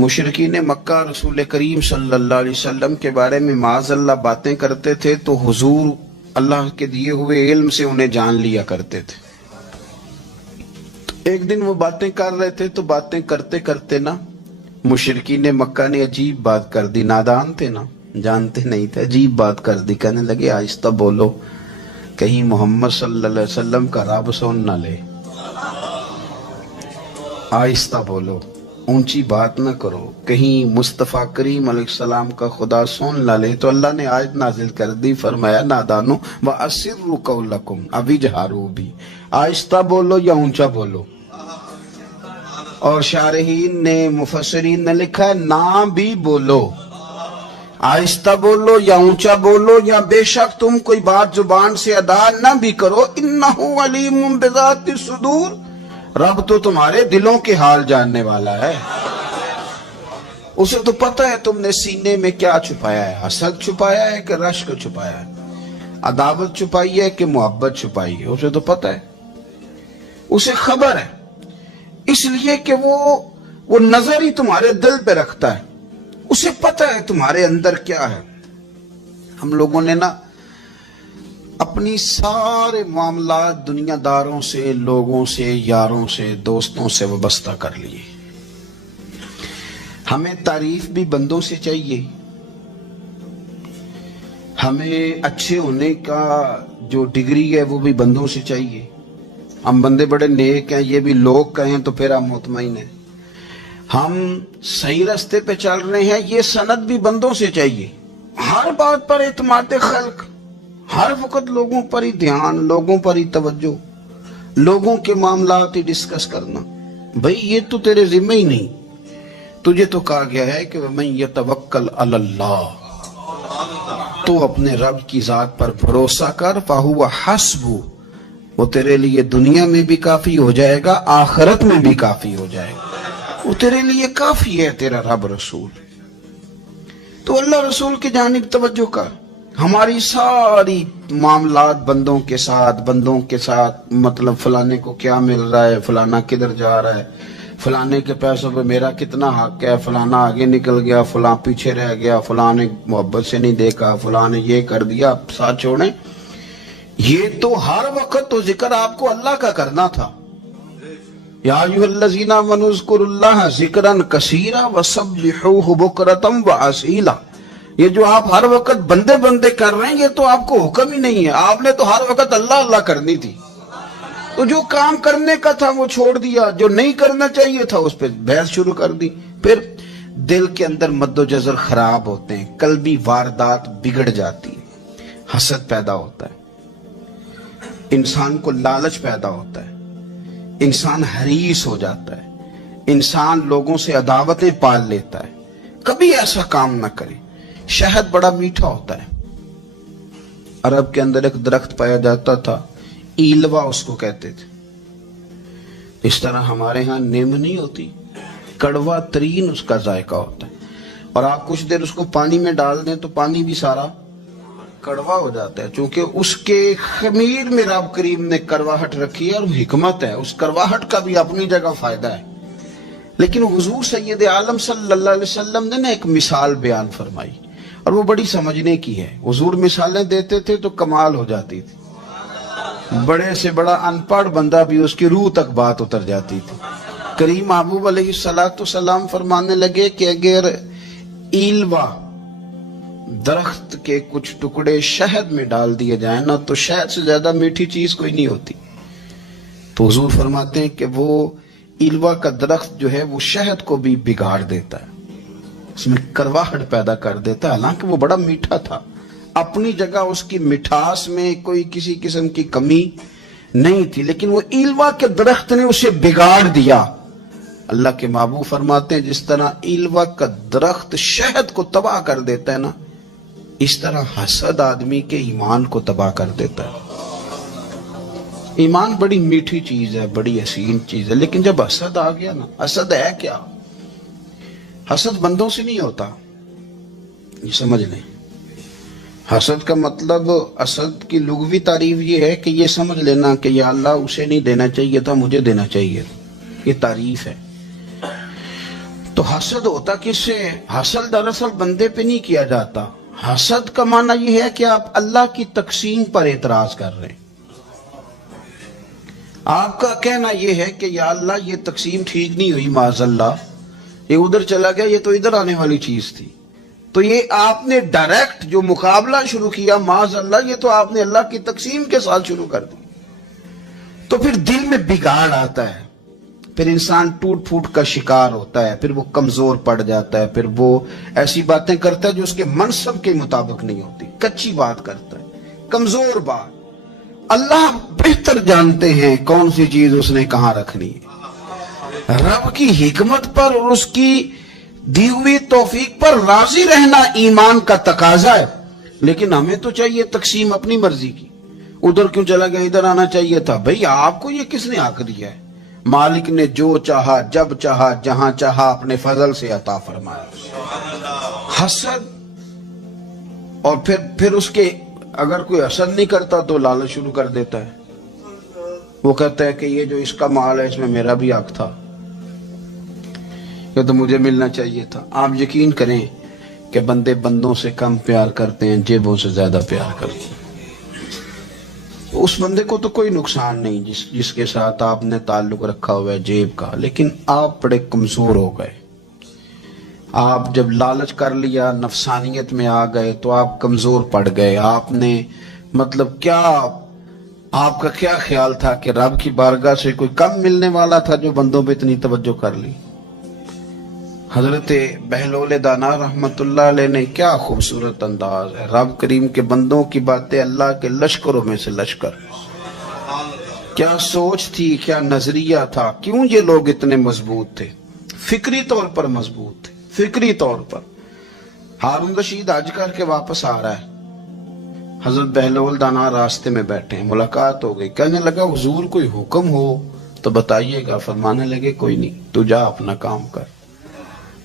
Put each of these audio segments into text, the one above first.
مشرکین مکہ رسول کریم صلی اللہ علیہ وسلم کے بارے میں معاذ اللہ باتیں کرتے تھے تو حضور اللہ کے دیے ہوئے علم سے انہیں جان لیا کرتے تھے۔ ایک دن وہ باتیں کر رہے تھے تو باتیں کرتے کرتے نا مشرکین مکہ نے عجیب بات کر دی، نادان تھے نا، جانتے نہیں تھے، عجیب بات کر دی، کہنے لگے آہستہ بولو کہیں محمد صلی اللہ علیہ وسلم کا رب سن نہ لے، آہستہ بولو، اونچی بات نہ کرو، کہیں مصطفیٰ کریم علیہ السلام کا خدا سن نہ لے۔ تو اللہ نے آیت نازل کر دی، فرمایا نادانو وَأَسِرُّ قَوْلَكُمْ ابھی جہارو بھی، آہستہ بولو یا اونچا بولو۔ اور شارحین نے مفسرین نے لکھا ہے نہ بھی بولو، آہستہ بولو یا اونچا بولو یا بے شک تم کوئی بات زبان سے ادا نہ بھی کرو، اِنَّهُ عَلِيمٌ بِذَاتِ الصُّدُورِ، رب تو تمہارے دلوں کے حال جاننے والا ہے، اسے تو پتہ ہے تم نے سینے میں کیا چھپایا ہے، حسد چھپایا ہے کہ رشک چھپایا ہے، عداوت چھپائی ہے کہ محبت چھپائی ہے، اسے تو پتہ ہے، اسے خبر ہے، اس لیے کہ وہ نظر ہی تمہارے دل پہ رکھتا ہے، اسے پتہ ہے تمہارے اندر کیا ہے۔ ہم لوگوں نے نا اپنی سارے معاملات دنیا داروں سے، لوگوں سے، یاروں سے، دوستوں سے وابستہ کر لیے۔ ہمیں تعریف بھی بندوں سے چاہیے، ہمیں اچھے ہونے کا جو ڈگری ہے وہ بھی بندوں سے چاہیے، ہم بندے بڑے نیک ہیں یہ بھی لوگ کہیں تو پھر ہم مطمئن ہیں، ہم صحیح راستے پہ چل رہے ہیں یہ سند بھی بندوں سے چاہیے۔ ہر بات پر اعتماد خلق، ہر وقت لوگوں پر ہی دھیان، لوگوں پر ہی توجہ، لوگوں کے معاملات ہی ڈسکس کرنا، بھئی یہ تو تیرے ذمہ ہی نہیں، تجھے تو کہا گیا ہے کہ وَمَن يَتَوَكَّلْ عَلَى اللَّهِ، تو اپنے رب کی ذات پر بھروسہ کر، فَهُوَ حَسْبُهُ، وہ تیرے لیے دنیا میں بھی کافی ہو جائے گا، آخرت میں بھی کافی ہو جائے گا، وہ تیرے لیے کافی ہے تیرا رب رسول۔ تو اللہ رسول کی جانب توجہ کر، ہماری ساری معاملات بندوں کے ساتھ مطلب فلانے کو کیا مل رہا ہے، فلانا کدھر جا رہا ہے، فلانے کے پیسوں پہ میرا کتنا حق ہے، فلانا آگے نکل گیا، فلاں پیچھے رہ گیا، فلاں نے محبت سے نہیں دیکھا، فلاں نے یہ کر دیا، ساتھ چھوڑیں۔ یہ تو ہر وقت تو ذکر آپ کو اللہ کا کرنا تھا، یا ایھا الذین آمنوا اذکروا اللہ ذکرا کثیرا وسبحوہ بکرۃ واسیلا، یہ جو آپ ہر وقت بندے کر رہے ہیں یہ تو آپ کو حکم ہی نہیں ہے، آپ نے تو ہر وقت اللہ اللہ کرنی تھی، تو جو کام کرنے کا تھا وہ چھوڑ دیا، جو نہیں کرنا چاہیے تھا اس پہ بحث شروع کر دی، پھر دل کے اندر مد و جزر خراب ہوتے ہیں، قلبی واردات بگڑ جاتی ہے، حسد پیدا ہوتا ہے، انسان کو لالچ پیدا ہوتا ہے، انسان حریص ہو جاتا ہے، انسان لوگوں سے عداوتیں پال لیتا ہے۔ کبھی ایسا کام نہ کرے۔ شہد بڑا میٹھا ہوتا ہے، عرب کے اندر ایک درخت پایا جاتا تھا، ایلوا اس کو کہتے تھے، اس طرح ہمارے ہاں نیم نہیں ہوتی، کڑوا ترین اس کا ذائقہ ہوتا ہے، اور آپ کچھ دیر اس کو پانی میں ڈال دیں تو پانی بھی سارا کڑوا ہو جاتا ہے، چونکہ اس کے خمیر میں رب کریم نے کرواہٹ رکھی ہے اور حکمت ہے، اس کرواہٹ کا بھی اپنی جگہ فائدہ ہے۔ لیکن حضور سید عالم صلی اللہ علیہ وسلم نے ایک مثال بیان فرمائی اور وہ بڑی سمجھنے کی ہے۔ حضور مثالیں دیتے تھے تو کمال ہو جاتی تھی، بڑے سے بڑا ان پڑھ بندہ بھی اس کی روح تک بات اتر جاتی تھی۔ کریم محبوب علیہ السلام فرمانے لگے کہ اگر ایلوا درخت کے کچھ ٹکڑے شہد میں ڈال دیے جائیں نا تو شہد سے زیادہ میٹھی چیز کوئی نہیں ہوتی، تو حضور فرماتے ہیں کہ وہ ایلوا کا درخت جو ہے وہ شہد کو بھی بگاڑ دیتا ہے، اس میں کرواہٹ پیدا کر دیتا ہے، حالانکہ وہ بڑا میٹھا تھا، اپنی جگہ اس کی مٹھاس میں کوئی کسی قسم کی کمی نہیں تھی، لیکن وہ ایلوا کے درخت نے اسے بگاڑ دیا۔ اللہ کے محبوب فرماتے ہیں جس طرح ایلوا کا درخت شہد کو تباہ کر دیتا ہے نا، اس طرح حسد آدمی کے ایمان کو تباہ کر دیتا ہے۔ ایمان بڑی میٹھی چیز ہے، بڑی حسین چیز ہے، لیکن جب حسد آ گیا نا، حسد ہے کیا؟ حسد بندوں سے نہیں ہوتا، یہ سمجھ لیں۔ حسد کا مطلب، حسد کی لغوی تعریف یہ ہے کہ یہ سمجھ لینا کہ یا اللہ اسے نہیں دینا چاہیے تھا، مجھے دینا چاہیے، یہ تعریف ہے۔ تو حسد ہوتا کس سے ہے؟ حسد دراصل بندے پہ نہیں کیا جاتا. حسد کا معنی یہ ہے کہ آپ اللہ کی تقسیم پر اعتراض کر رہے ہیں. آپ کا کہنا یہ ہے کہ یا اللہ یہ تقسیم ٹھیک نہیں ہوئی، معاذ اللہ یہ ادھر چلا گیا، یہ تو ادھر آنے والی چیز تھی. تو یہ آپ نے ڈائریکٹ جو مقابلہ شروع کیا، معاذ اللہ یہ تو آپ نے اللہ کی تقسیم کے ساتھ شروع کر دی. تو پھر دل میں بگاڑ آتا ہے، پھر انسان ٹوٹ پھوٹ کا شکار ہوتا ہے، پھر وہ کمزور پڑ جاتا ہے، پھر وہ ایسی باتیں کرتا ہے جو اس کے منصب کے مطابق نہیں ہوتی، کچی بات کرتا ہے، کمزور بات. اللہ بہتر جانتے ہیں کون سی چیز اس نے کہاں رکھنی ہے. رب کی حکمت پر اور اس کی دی ہوئی توفیق پر راضی رہنا ایمان کا تقاضا ہے. لیکن ہمیں تو چاہیے تقسیم اپنی مرضی کی. ادھر کیوں چلا گیا، ادھر آنا چاہیے تھا. بھئی آپ کو یہ کس نے حق دیا ہے؟ مالک نے جو چاہا جب چاہا جہاں چاہا اپنے فضل سے عطا فرمایا. حسد، اور پھر اس کے اگر کوئی حسد نہیں کرتا تو لالچ شروع کر دیتا ہے. وہ کہتا ہے کہ یہ جو اس کا مال ہے اس میں میرا بھی حق تھا، یہ تو مجھے ملنا چاہیے تھا. آپ یقین کریں کہ بندے بندوں سے کم پیار کرتے ہیں، جیبوں سے زیادہ پیار کرتے ہیں. اس بندے کو تو کوئی نقصان نہیں جس کے ساتھ آپ نے تعلق رکھا ہوا ہے جیب کا، لیکن آپ بڑے کمزور ہو گئے. آپ جب لالچ کر لیا، نفسانیت میں آ گئے تو آپ کمزور پڑ گئے. آپ نے مطلب کیا، آپ کا کیا خیال تھا کہ رب کی بارگاہ سے کوئی کم ملنے والا تھا جو بندوں پہ اتنی توجہ کر لی. حضرت بہلول دانا رحمت اللہ علیہ نے کیا خوبصورت انداز ہے. رب کریم کے بندوں کی باتیں اللہ کے لشکروں میں سے لشکر. کیا سوچ تھی، کیا نظریہ تھا، کیوں یہ لوگ اتنے مضبوط تھے، فکری طور پر مضبوط تھے، فکری طور پر. ہارون رشید حج کر کے واپس آ رہا ہے، حضرت بہلول دانا راستے میں بیٹھے ہیں، ملاقات ہو گئی. کہنے لگا حضور کوئی حکم ہو تو بتائیے گا. فرمانے لگے کوئی نہیں، تو جا اپنا کام کر.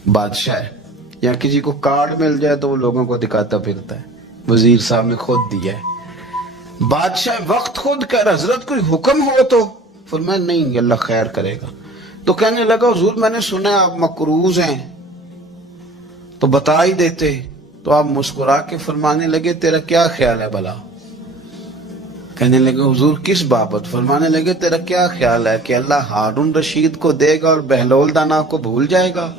بادشاہ ہے یا کسی کو کارڈ مل جائے تو وہ لوگوں کو دکھاتا پھرتا ہے، وزیر صاحب نے خود دیا ہے. بادشاہ وقت خود کہہ حضرت کوئی حکم ہو تو. فرمایا نہیں، اللہ خیر کرے گا. تو کہنے لگا حضور میں نے سنا آپ مقروض ہیں تو بتا ہی دیتے. تو آپ مسکرا کے فرمانے لگے تیرا کیا خیال ہے بھلا؟ کہنے لگے حضور کس بابت؟ فرمانے لگے تیرا کیا خیال ہے کہ اللہ ہارون رشید کو دے گا اور بہلول دانا کو بھول جائے گا؟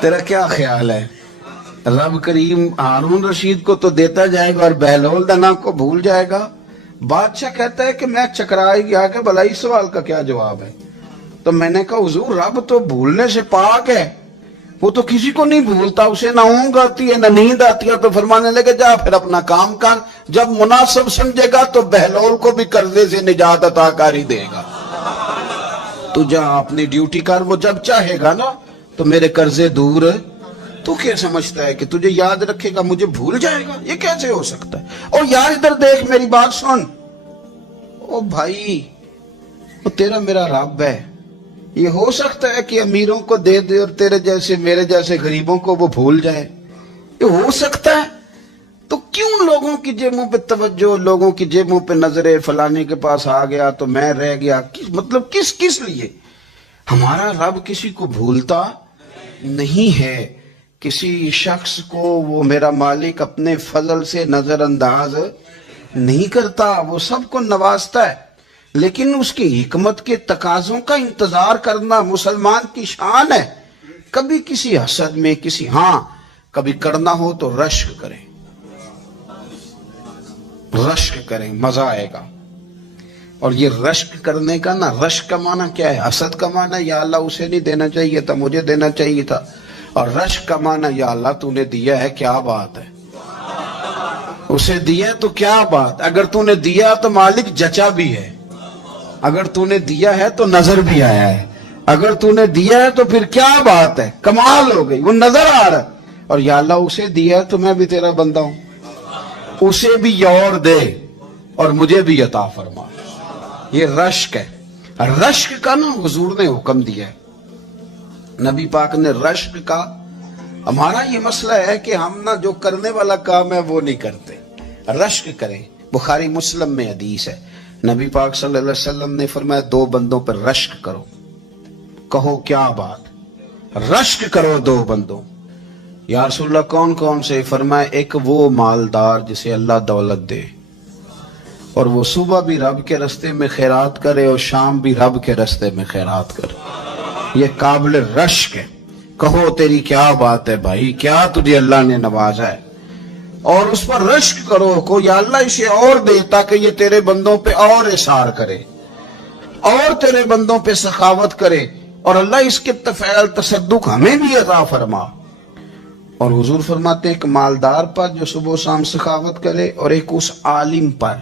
تیرا کیا خیال ہے؟ رب کریم ہارون رشید کو تو دیتا جائے گا اور بہلول دانا کو بھول جائے گا. بادشاہ کہتا ہے کہ میں چکرائی گیا کہ بھلا اس سوال کا کیا جواب ہے. تو میں نے کہا حضور رب تو بھولنے سے پاک ہے، وہ تو کسی کو نہیں بھولتا، اسے نہ اونگ آتی ہے نہ نیند آتی ہے. تو فرمانے لگے جا پھر اپنا کام کر، جب مناسب سمجھے گا تو بہلول کو بھی قرضے سے نجات عطا کاری دے گا. تو جا اپنی ڈیوٹی کر، وہ جب چاہے گا نا تو میرے قرضے دور. تو کیا سمجھتا ہے کہ تجھے یاد رکھے گا مجھے بھول جائے گا؟ یہ کیسے ہو سکتا ہے؟ اور یار ادھر دیکھ میری بات سن. او بھائی وہ تیرا میرا رب ہے، یہ ہو سکتا ہے کہ امیروں کو دے دے اور تیرے جیسے میرے جیسے غریبوں کو وہ بھول جائے؟ یہ ہو سکتا ہے؟ تو کیوں لوگوں کی جیبوں پہ توجہ، لوگوں کی جیبوں پہ نظریں، فلانے کے پاس آ گیا تو میں رہ گیا، مطلب کس لیے؟ ہمارا رب کسی کو بھولتا نہیں ہے. کسی شخص کو وہ میرا مالک اپنے فضل سے نظر انداز نہیں کرتا، وہ سب کو نوازتا ہے. لیکن اس کی حکمت کے تقاضوں کا انتظار کرنا مسلمان کی شان ہے. کبھی کسی حسد میں کبھی کرنا ہو تو رشک کریں، مزہ آئے گا. اور یہ رشک کرنے کا نا، رشک کا معنی کیا ہے؟ حسد کا معنی یا اللہ اسے نہیں دینا چاہیے تھا، مجھے دینا چاہیے تھا. اور رشک کا معنی یا اللہ تو نے دیا ہے، کیا بات ہے، اسے دیا تو کیا بات. اگر تو نے دیا تو مالک جچا بھی ہے، اگر تو نے دیا ہے تو نظر بھی آیا ہے، اگر تو نے دیا ہے تو پھر کیا بات ہے، کمال ہو گئی، وہ نظر آ رہا ہے. اور یا اللہ اسے دیا ہے تو میں بھی تیرا بندہ ہوں، اسے بھی اور دے اور مجھے بھی عطا فرما. یہ رشک ہے. رشک کا نا حضور نے حکم دیا ہے، نبی پاک نے رشک کا. ہمارا یہ مسئلہ ہے کہ ہم نا جو کرنے والا کام ہے وہ نہیں کرتے، رشک کریں. بخاری مسلم میں حدیث ہے، نبی پاک صلی اللہ علیہ وسلم نے فرمایا 2 بندوں پر رشک کرو. کہو کیا بات؟ رشک کرو دو بندوں. یا رسول اللہ کون کون سے؟ فرمایا ایک وہ مالدار جسے اللہ دولت دے اور وہ صبح بھی رب کے رستے میں خیرات کرے اور شام بھی رب کے رستے میں خیرات کرے. یہ قابل رشک ہے. کہو تیری کیا بات ہے بھائی، کیا تجھے اللہ نے نوازا ہے، اور اس پر رشک کرو کو یا اللہ اسے اور دے تاکہ یہ تیرے بندوں پہ اور اثار کرے اور تیرے بندوں پہ سخاوت کرے، اور اللہ اس کے فعل تصدق ہمیں بھی عطا فرما. اور حضور فرماتے ہیں ایک مالدار پر جو صبح و شام سخاوت کرے، اور ایک اس عالم پر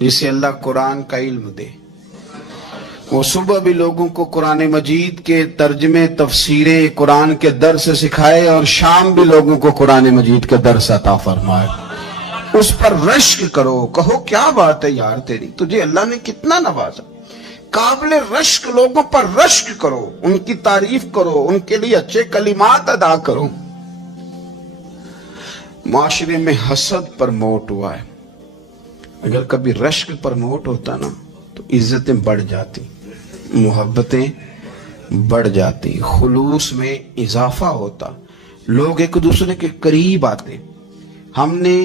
جسے اللہ قرآن کا علم دے، وہ صبح بھی لوگوں کو قرآن مجید کے ترجمے تفسیریں قرآن کے درس سکھائے اور شام بھی لوگوں کو قرآن مجید کے درس عطا فرمائے. اس پر رشک کرو. کہو کیا بات ہے یار تیری، تجھے اللہ نے کتنا نوازا. قابل رشک لوگوں پر رشک کرو، ان کی تعریف کرو، ان کے لیے اچھے کلمات ادا کرو. معاشرے میں حسد پرموٹ ہوا ہے. اگر کبھی رشک پرموٹ ہوتا نا تو عزتیں بڑھ جاتی، محبتیں بڑھ جاتی، خلوص میں اضافہ ہوتا، لوگ ایک دوسرے کے قریب آتے. ہم نے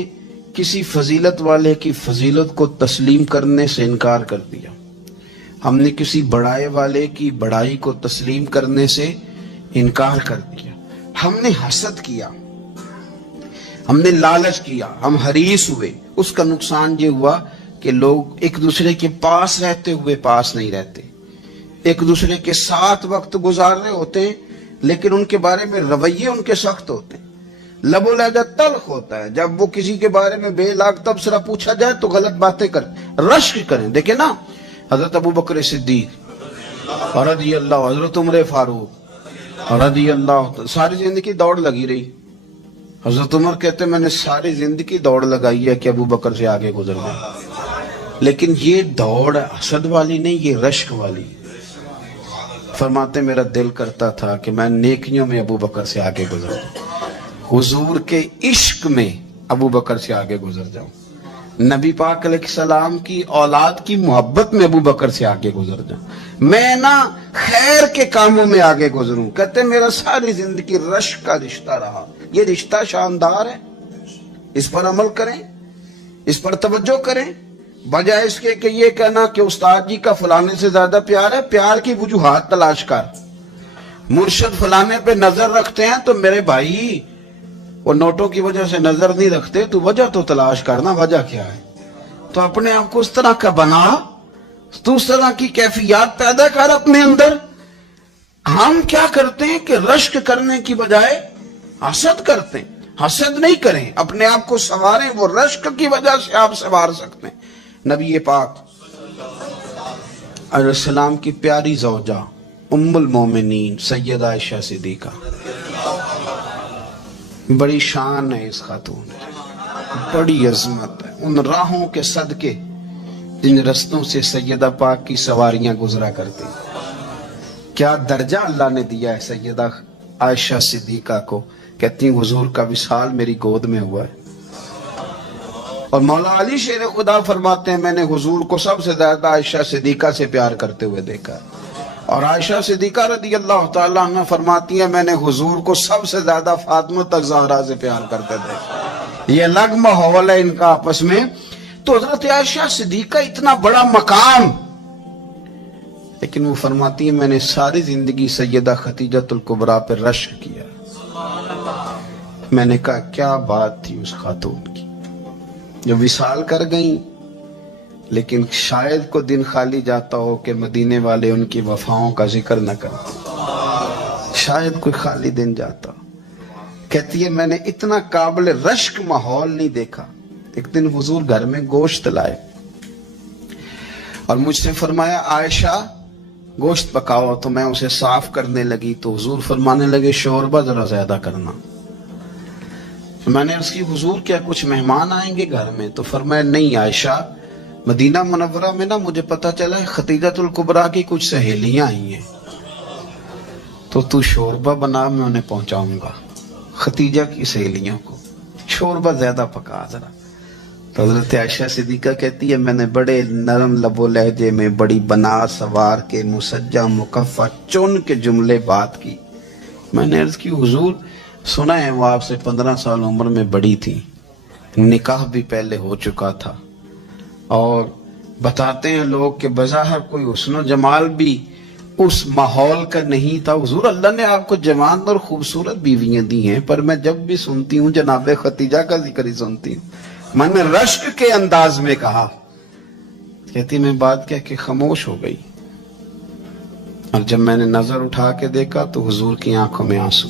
کسی فضیلت والے کی فضیلت کو تسلیم کرنے سے انکار کر دیا، ہم نے کسی بڑائی والے کی بڑائی کو تسلیم کرنے سے انکار کر دیا، ہم نے حسد کیا، ہم نے لالچ کیا، ہم حریص ہوئے. اس کا نقصان یہ ہوا کہ لوگ ایک دوسرے کے پاس رہتے ہوئے پاس نہیں رہتے، ایک دوسرے کے ساتھ وقت گزار رہے ہوتے ہیں لیکن ان کے بارے میں رویے ان کے سخت ہوتے ہیں، لب و لہجہ تلخ ہوتا ہے. جب وہ کسی کے بارے میں بے لاگ تبصرہ پوچھا جائے تو غلط باتیں کریں، رشک کریں. دیکھیں نا حضرت ابو بکر صدیق رضی اللہ، حضرت عمر فاروق رضی اللہ، ساری زندگی دوڑ لگی رہی. حضرت عمر کہتے میں نے ساری زندگی دوڑ لگائی ہے کہ ابو بکر سے آگے گزر جائے، لیکن یہ دوڑ حسد والی نہیں، یہ رشک والی. فرماتے میرا دل کرتا تھا کہ میں نیکیوں میں ابو بکر سے آگے گزر جاؤں، حضور کے عشق میں ابو بکر سے آگے گزر جاؤں، نبی پاک علیہ السلام کی اولاد کی محبت میں ابو بکر سے آگے گزر جاؤں، میں نہ خیر کے کاموں میں آگے گزروں. کہتے میرا ساری زندگی رشک کا رشتہ رہا. یہ رشتہ شاندار ہے، اس پر عمل کریں، اس پر توجہ کریں، بجائے اس کے کہ یہ کہنا کہ استاد جی کا فلانے سے زیادہ پیار ہے. پیار کی وجوہات تلاش کر. مرشد فلانے پہ نظر رکھتے ہیں تو میرے بھائی وہ نوٹوں کی وجہ سے نظر نہیں رکھتے، تو وجہ تو تلاش کرنا، وجہ کیا ہے. تو اپنے آپ کو اس طرح کا بنا، تو اس طرح کی کیفیات پیدا کر اپنے اندر. ہم کیا کرتے ہیں کہ رشک کرنے کی بجائے حسد کرتے ہیں. حسد نہیں کریں، اپنے آپ کو سنواریں، وہ رشک کی وجہ سے آپ سنوار سکتے ہیں. نبی پاک علیہ السلام کی پیاری زوجہ ام المومنین سیدہ عائشہ صدیقہ، بڑی شان ہے اس خاتون، بڑی عظمت ہے ان راہوں کے صدقے جن رستوں سے سیدہ پاک کی سواریاں گزرا کرتی. کیا درجہ اللہ نے دیا ہے سیدہ عائشہ صدیقہ کو. کہتی ہیں حضور کا وصال میری گود میں ہوا ہے. اور مولا علی شیر خدا فرماتے ہیں میں نے حضور کو سب سے زیادہ عائشہ صدیقہ سے پیار کرتے ہوئے دیکھا ہے. اور عائشہ صدیقہ رضی اللہ تعالیٰ عنہ فرماتی ہیں میں نے حضور کو سب سے زیادہ فاطمہ تک زہرا سے پیار کرتے دیکھا. یہ الگ ماحول ہے ان کا آپس میں. تو حضرت عائشہ صدیقہ اتنا بڑا مقام، لیکن وہ فرماتی ہیں میں نے ساری زندگی سیدہ خدیجہ الکبریٰ پہ رشک کیا. میں نے کہا کیا بات تھی اس خاتون کی جو وصال کر گئیں، لیکن شاید کو دن خالی جاتا ہو کہ مدینے والے ان کی وفاؤں کا ذکر نہ کرتے، شاید کوئی خالی دن جاتا. کہتی ہے میں نے اتنا قابل رشک ماحول نہیں دیکھا. ایک دن حضور گھر میں گوشت لائے اور مجھ سے فرمایا عائشہ گوشت پکاؤ. تو میں اسے صاف کرنے لگی تو حضور فرمانے لگے شوربہ ذرا زیادہ کرنا. میں نے اس کی حضور کیا کچھ مہمان آئیں گے گھر میں؟ تو فرمایا نہیں عائشہ، مدینہ منورہ میں نا مجھے پتا چلا ہے خدیجہ الکبریٰ کی کچھ سہیلیاں آئی ہیں، تو شوربہ بنا، میں انہیں پہنچاؤں گا. خدیجہ کی سہیلیوں کو شوربہ زیادہ پکا ذرا. تو حضرت عائشہ صدیقہ کہتی ہے میں نے بڑے نرم لب و لہجے میں بڑی بنا سوار کے مسجع مکفہ چن کے جملے بات کی. میں نے عرض کی حضور سنا ہے وہ آپ سے 15 سال عمر میں بڑی تھی، نکاح بھی پہلے ہو چکا تھا، اور بتاتے ہیں لوگ کہ بظاہر کوئی حسن و جمال بھی اس ماحول کا نہیں تھا۔ حضور اللہ نے آپ کو جوان اور خوبصورت بیویاں دی ہیں، پر میں جب بھی سنتی ہوں جناب ختیجہ کا ذکر ہی سنتی ہوں۔ میں نے رشک کے انداز میں کہا، کہتی میں بات کہہ کے خاموش ہو گئی، اور جب میں نے نظر اٹھا کے دیکھا تو حضور کی آنکھوں میں آنسو۔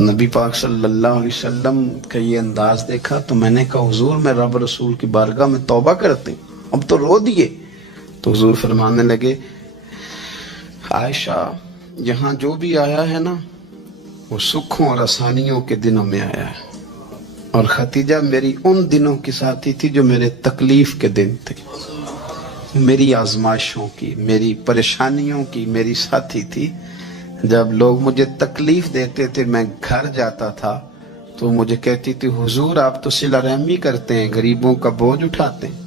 نبی پاک صلی اللہ علیہ وسلم کا یہ انداز دیکھا تو میں نے کہا حضور میں رب رسول کی بارگاہ میں توبہ کرتے ہیں، اب تو رو دیے۔ تو حضور فرمانے لگے عائشہ یہاں جو بھی آیا ہے نا وہ سکھوں اور آسانیوں کے دنوں میں آیا ہے، اور ختیجہ میری ان دنوں کی ساتھی تھی جو میرے تکلیف کے دن تھے، میری آزمائشوں کی، میری پریشانیوں کی میری ساتھی تھی۔ جب لوگ مجھے تکلیف دیتے تھے میں گھر جاتا تھا تو مجھے کہتی تھی حضور آپ تو صلہ رحمی کرتے ہیں، غریبوں کا بوجھ اٹھاتے ہیں،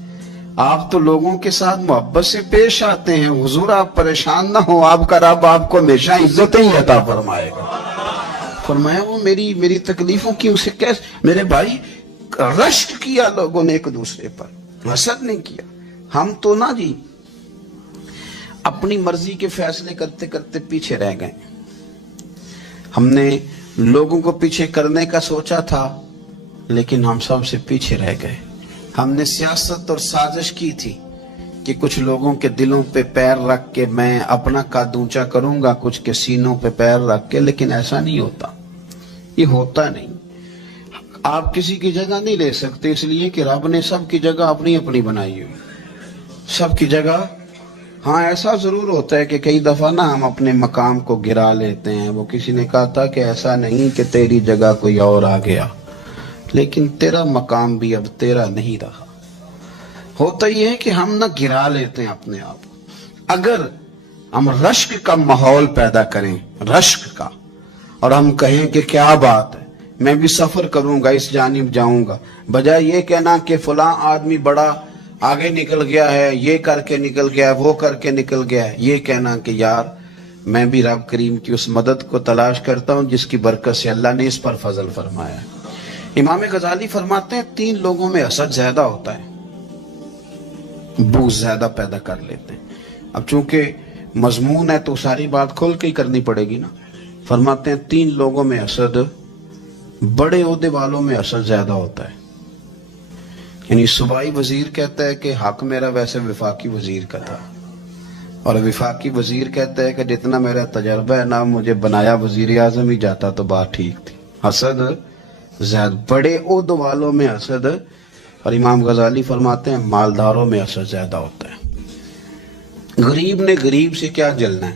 آپ تو لوگوں کے ساتھ محبت سے پیش آتے ہیں، حضور آپ پریشان نہ ہو، آپ کا رب آپ کو ہمیشہ عزتیں ہی عطا فرمائے گا۔ فرمایا وہ میری تکلیفوں کی اسے کیسے، میرے بھائی رشک کیا لوگوں نے ایک دوسرے پر، حسد نہیں کیا۔ ہم تو نہ جی اپنی مرضی کے فیصلے کرتے کرتے پیچھے رہ گئے، ہم نے لوگوں کو پیچھے کرنے کا سوچا تھا لیکن ہم سب سے پیچھے رہ گئے۔ ہم نے سیاست اور سازش کی تھی کہ کچھ لوگوں کے دلوں پہ پیر رکھ کے میں اپنا قد اونچا کروں گا، کچھ کے سینوں پہ پیر رکھ کے، لیکن ایسا نہیں ہوتا، یہ ہوتا نہیں۔ آپ کسی کی جگہ نہیں لے سکتے، اس لیے کہ رب نے سب کی جگہ اپنی اپنی بنائی ہوئی، سب کی جگہ۔ ہاں ایسا ضرور ہوتا ہے کہ کئی دفعہ نا ہم اپنے مقام کو گرا لیتے ہیں۔ وہ کسی نے کہا تھا کہ ایسا نہیں کہ تیری جگہ کوئی اور آ گیا، لیکن تیرا مقام بھی اب تیرا نہیں رہا۔ ہوتا یہ ہے کہ ہم نہ گرا لیتے ہیں اپنے آپ۔ اگر ہم رشک کا ماحول پیدا کریں، رشک کا، اور ہم کہیں کہ کیا بات ہے میں بھی سفر کروں گا، اس جانب جاؤں گا، بجائے یہ کہنا کہ فلاں آدمی بڑا آگے نکل گیا ہے، یہ کر کے نکل گیا ہے، وہ کر کے نکل گیا ہے، یہ کہنا کہ یار میں بھی رب کریم کی اس مدد کو تلاش کرتا ہوں جس کی برکت سے اللہ نے اس پر فضل فرمایا ہے۔ امام غزالی فرماتے ہیں 3 لوگوں میں حسد زیادہ ہوتا ہے، بغض زیادہ پیدا کر لیتے ہیں۔ اب چونکہ مضمون ہے تو ساری بات کھول کے ہی کرنی پڑے گی نا۔ فرماتے ہیں 3 لوگوں میں حسد، بڑے عہدے والوں میں حسد زیادہ ہوتا ہے۔ یعنی صوبائی وزیر کہتا ہے کہ حق میرا ویسے وفاقی وزیر کا تھا، اور وفاقی وزیر کہتا ہے کہ جتنا میرا تجربہ ہے نا مجھے بنایا وزیر اعظم ہی جاتا تو بات ٹھیک تھی۔ حسد زیادہ، بڑے عہدوں والوں میں حسد، اور امام غزالی فرماتے ہیں مالداروں میں حسد زیادہ ہوتا ہے۔ غریب نے غریب سے کیا جلنا ہے،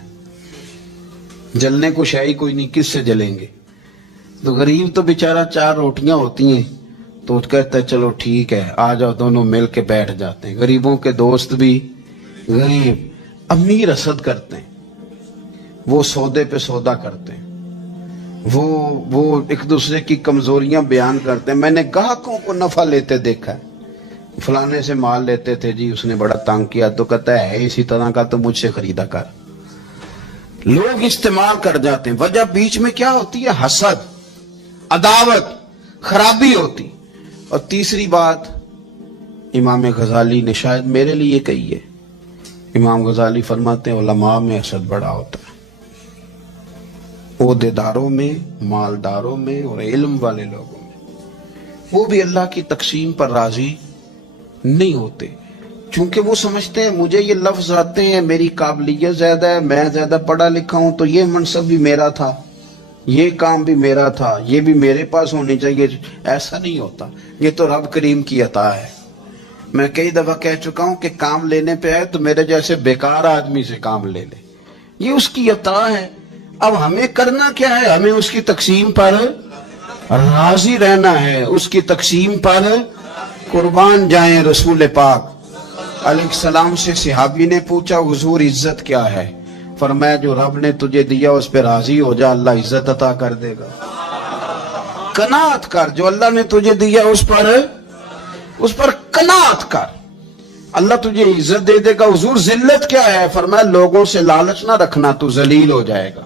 جلنے کو شاید کوئی نہیں، کس سے جلیں گے؟ تو غریب تو بیچارہ 4 روٹیاں ہوتی ہیں تو کہتا ہے چلو ٹھیک ہے آ جاؤ، دونوں مل کے بیٹھ جاتے ہیں۔ غریبوں کے دوست بھی غریب، امیر حسد کرتے ہیں، وہ سودے پہ سودا کرتے ہیں، وہ ایک دوسرے کی کمزوریاں بیان کرتے ہیں۔ میں نے گاہکوں کو نفع لیتے دیکھا ہے، فلانے سے مال لیتے تھے جی اس نے بڑا تنگ کیا، تو کہتا ہے اسی طرح کا تو مجھ سے خریدا کر۔ لوگ استعمال کر جاتے ہیں، وجہ بیچ میں کیا ہوتی ہے؟ حسد، عداوت، خرابی ہوتی۔ اور تیسری بات امام غزالی نے شاید میرے لیے کہی ہے، امام غزالی فرماتے ہیں علماء میں حسد بڑا ہوتا ہے، عہدیداروں میں، مالداروں میں، اور علم والے لوگوں میں۔ وہ بھی اللہ کی تقسیم پر راضی نہیں ہوتے، چونکہ وہ سمجھتے ہیں مجھے یہ لفظ آتے ہیں، میری قابلیت زیادہ ہے، میں زیادہ پڑھا لکھا ہوں، تو یہ منصب بھی میرا تھا، یہ کام بھی میرا تھا، یہ بھی میرے پاس ہونی چاہیے۔ ایسا نہیں ہوتا، یہ تو رب کریم کی عطا ہے۔ میں کئی دفعہ کہہ چکا ہوں کہ کام لینے پہ آئے تو میرے جیسے بیکار آدمی سے کام لے لے، یہ اس کی عطا ہے۔ اب ہمیں کرنا کیا ہے؟ ہمیں اس کی تقسیم پر راضی رہنا ہے، اس کی تقسیم پر قربان جائیں۔ رسول پاک علیہ السلام سے صحابی نے پوچھا حضور عزت کیا ہے؟ فرمایا جو رب نے تجھے دیا اس پہ راضی ہو جا، اللہ عزت عطا کر دے گا۔ قناعت کر، جو اللہ نے تجھے دیا اس پر قناعت کر، اللہ تجھے عزت دے دے گا۔ حضور ذلت کیا ہے؟ فرمایا لوگوں سے لالچ نہ رکھنا، تو ذلیل ہو جائے گا۔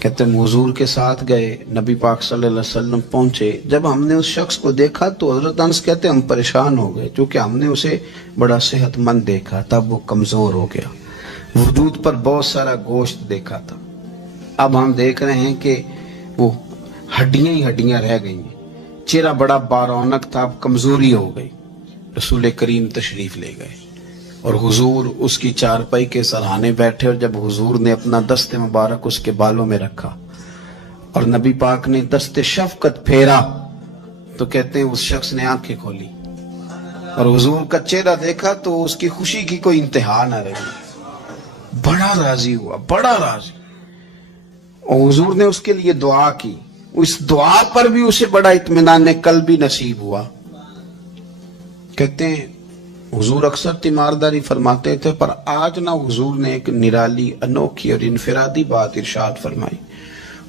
کہتے ہیں حضور کے ساتھ گئے، نبی پاک صلی اللہ علیہ وسلم پہنچے، جب ہم نے اس شخص کو دیکھا تو حضرت انس کہتے ہیں ہم پریشان ہو گئے، کیونکہ ہم نے اسے بڑا صحت مند دیکھا، تب وہ کمزور ہو گیا، وجود پر بہت سارا گوشت دیکھا تھا، اب ہم دیکھ رہے ہیں کہ وہ ہڈیاں ہی ہڈیاں رہ گئی ہیں، چہرہ بڑا بارونق تھا، اب کمزوری ہو گئی۔ رسول کریم تشریف لے گئے اور حضور اس کی چارپائی کے سرہانے بیٹھے، اور جب حضور نے اپنا دست مبارک اس کے بالوں میں رکھا اور نبی پاک نے دست شفقت پھیرا تو کہتے ہیں اس شخص نے آنکھیں کھولی اور حضور کا چہرہ دیکھا تو اس کی خوشی کی کوئی انتہا نہ رہی، بڑا راضی ہوا، بڑا راضی، اور حضور نے اس کے لیے دعا کی، اس دعا پر بھی اسے بڑا اطمینان قلبی نصیب ہوا۔ کہتے ہیں حضور اکثر تیمارداری فرماتے تھے، پر آج نہ حضور نے ایک نرالی، انوکھی اور انفرادی بات ارشاد فرمائی۔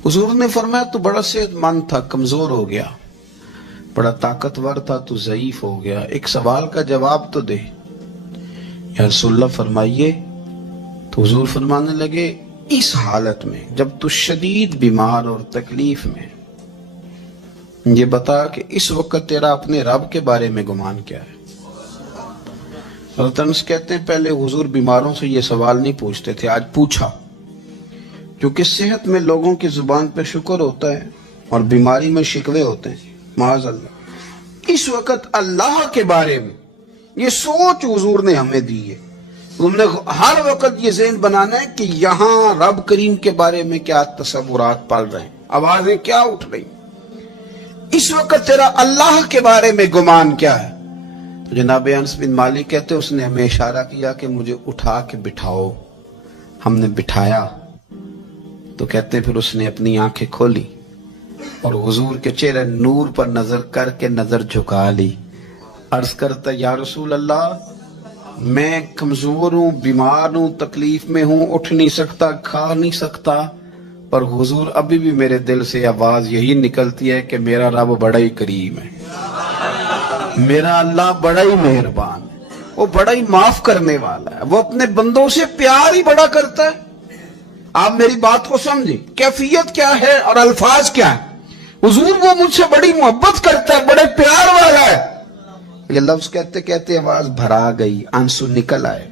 حضور نے فرمایا تو بڑا صحت مند تھا، کمزور ہو گیا، بڑا طاقتور تھا تو ضعیف ہو گیا، ایک سوال کا جواب تو دے۔ یا رسول اللہ فرمائیے۔ تو حضور فرمانے لگے اس حالت میں جب تو شدید بیمار اور تکلیف میں، یہ بتا کہ اس وقت تیرا اپنے رب کے بارے میں گمان کیا ہے؟ حضرت انس کہتے ہیں پہلے حضور بیماروں سے یہ سوال نہیں پوچھتے تھے، آج پوچھا، کیونکہ صحت میں لوگوں کی زبان پہ شکر ہوتا ہے اور بیماری میں شکوے ہوتے ہیں، معاذ اللہ۔ اس وقت اللہ کے بارے میں یہ سوچ حضور نے ہمیں دی ہے، تم نے ہر وقت یہ ذہن بنانا ہے کہ یہاں رب کریم کے بارے میں کیا تصورات پل رہے ہیں، آوازیں کیا اٹھ رہی ہیں، اس وقت تیرا اللہ کے بارے میں گمان کیا ہے؟ تو جناب انس بن مالک کہتے اس نے ہمیں اشارہ کیا کہ مجھے اٹھا کے بٹھاؤ، ہم نے بٹھایا تو کہتے ہیں پھر اس نے اپنی آنکھیں کھولی اور حضور کے چہرے نور پر نظر کر کے نظر جھکا لی، عرض کرتا یا رسول اللہ میں کمزور ہوں، بیمار ہوں، تکلیف میں ہوں، اٹھ نہیں سکتا، کھا نہیں سکتا، پر حضور ابھی بھی میرے دل سے آواز یہی نکلتی ہے کہ میرا رب بڑا ہی کریم ہے، میرا اللہ بڑا ہی مہربان ہے، وہ بڑا ہی معاف کرنے والا ہے، وہ اپنے بندوں سے پیار ہی بڑا کرتا ہے۔ آپ میری بات کو سمجھیں، کیفیت کیا ہے اور الفاظ کیا ہے؟ حضور وہ مجھ سے بڑی محبت کرتا ہے، بڑے پیار والا ہے۔ یہ لفظ کہتے کہتے آواز بھرا گئی، آنسو نکل آئے،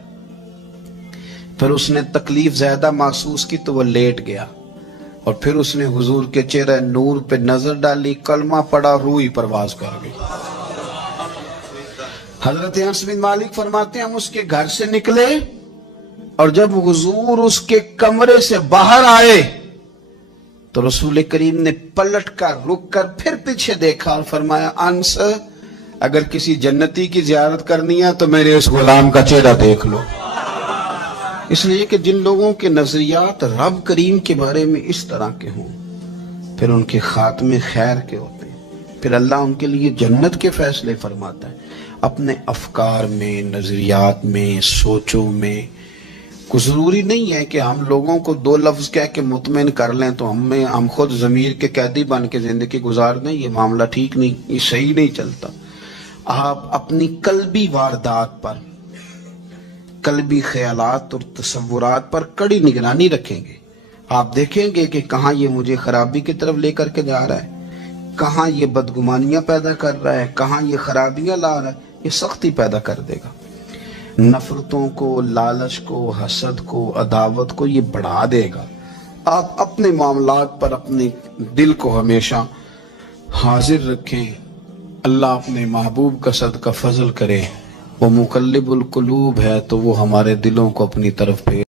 پھر اس نے تکلیف زیادہ محسوس کی تو وہ لیٹ گیا، اور پھر اس نے حضور کے چہرے نور پہ نظر ڈالی، کلمہ پڑا، روح پرواز کر گئی۔ حضرت انس بن مالک فرماتے ہیں ہم اس کے گھر سے نکلے اور جب حضور اس کے کمرے سے باہر آئے تو رسول کریم نے پلٹ کر رک کر پھر پیچھے دیکھا اور فرمایا انس اگر کسی جنتی کی زیارت کرنی ہے تو میرے اس غلام کا چہرہ دیکھ لو، اس لیے کہ جن لوگوں کے نظریات رب کریم کے بارے میں اس طرح کے ہوں پھر ان کے خاتمے خیر کے ہوتے ہیں، پھر اللہ ان کے لیے جنت کے فیصلے فرماتا ہے۔ اپنے افکار میں، نظریات میں، سوچوں میں کوئی ضروری نہیں ہے کہ ہم لوگوں کو دو لفظ کہہ کے مطمئن کر لیں تو ہم خود ضمیر کے قیدی بن کے زندگی گزار دیں، یہ معاملہ ٹھیک نہیں، یہ صحیح نہیں چلتا۔ آپ اپنی قلبی واردات پر، قلبی خیالات اور تصورات پر کڑی نگرانی رکھیں گے، آپ دیکھیں گے کہ کہاں یہ مجھے خرابی کی طرف لے کر کے جا رہا ہے، کہاں یہ بدگمانیاں پیدا کر رہا ہے، کہاں یہ خرابیاں لا رہا ہے، یہ سختی پیدا کر دے گا، نفرتوں کو، لالچ کو، حسد کو، عداوت کو یہ بڑھا دے گا۔ آپ اپنے معاملات پر اپنے دل کو ہمیشہ حاضر رکھیں، اللہ اپنے محبوب کا صدقہ فضل کرے، وہ مقلب القلوب ہے تو وہ ہمارے دلوں کو اپنی طرف پھیر